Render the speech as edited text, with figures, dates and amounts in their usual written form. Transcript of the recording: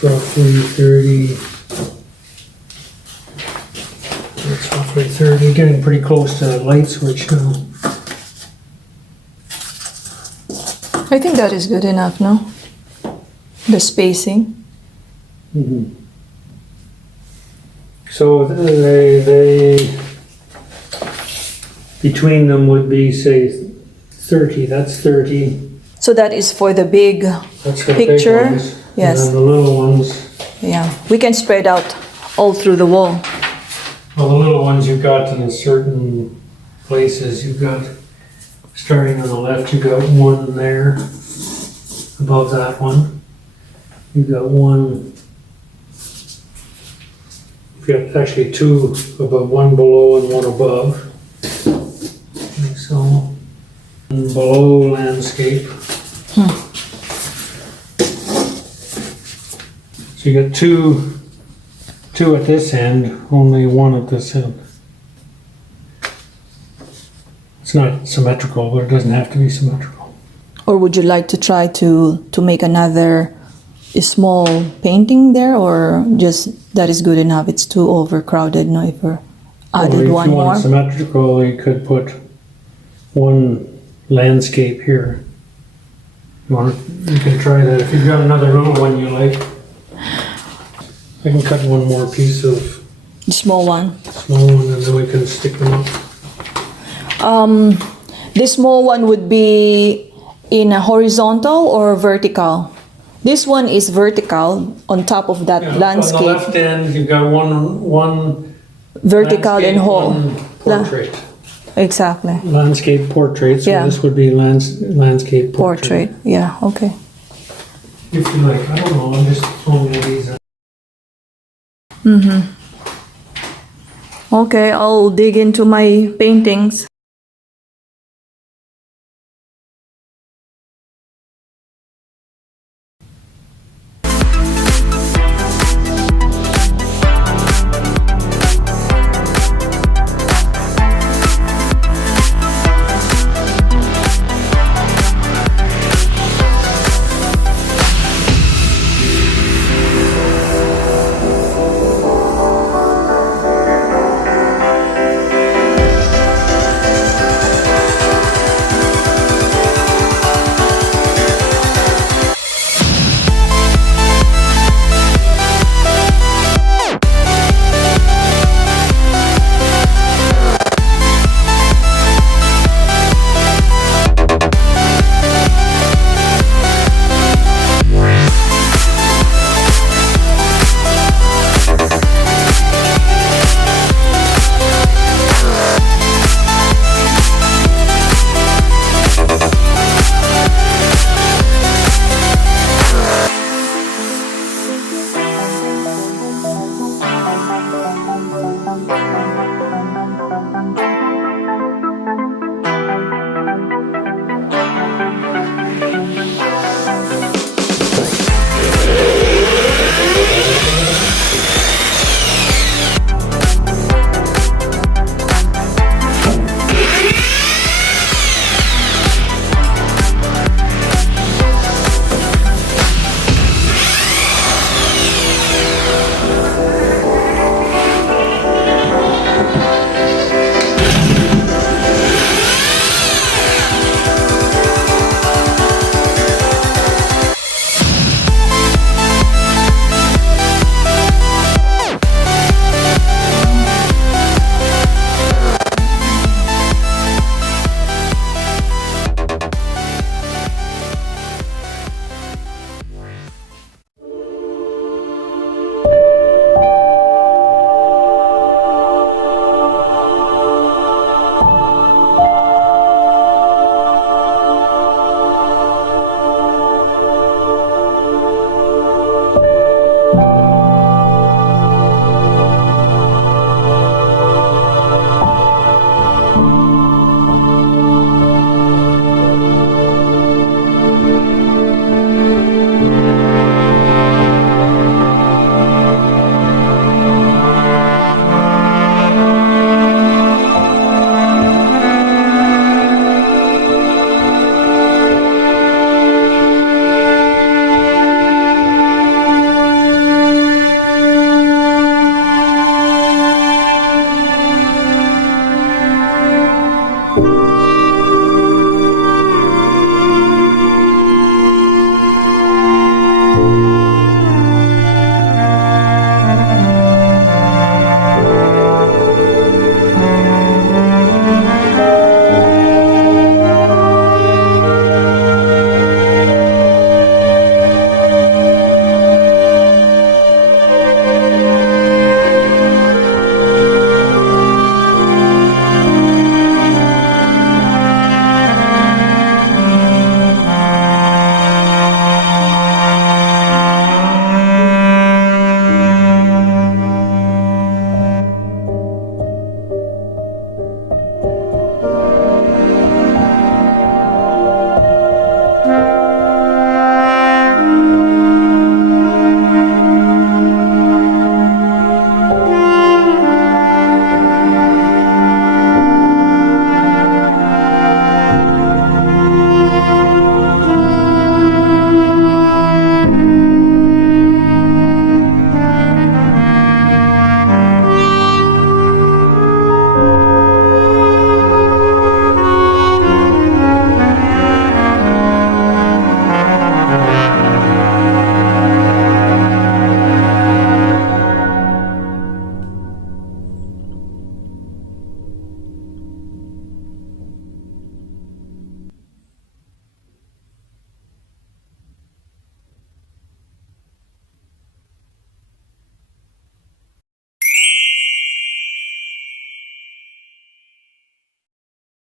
Roughly 30. It's roughly 30, getting pretty close to the light switch now. I think that is good enough, no? The spacing. Mm-hmm. So they between them would be, say, 30. That's 30. So that is for the big That's the picture. big ones. Yes. And then the little ones. Yeah, we can spread out all through the wall. Well, the little ones you've got in certain places. You've got, starting on the left, you've got one there above that one. You've got one. You've got actually two above, one below and one above. Like so. And below landscape. So you got two at this end, only one at this end. It's not symmetrical, but it doesn't have to be symmetrical. Or would you like to try to make another small painting there, or just that is good enough? It's too overcrowded, no? If we added one If you more. want symmetrical, you could put one landscape here. You can try that. If you've got another little one you like, I can cut one more piece of The small one. small one and then we can stick them up. This small one would be in a horizontal or vertical? This one is vertical on top of that landscape. On the left end, you've got one Vertical and landscape, whole. one portrait. Exactly. Landscape portrait, so Yeah. this would be landscape portrait. Portrait. Yeah, okay. If you like, I don't know, I'm just throwing these out. Okay, I'll dig into my paintings.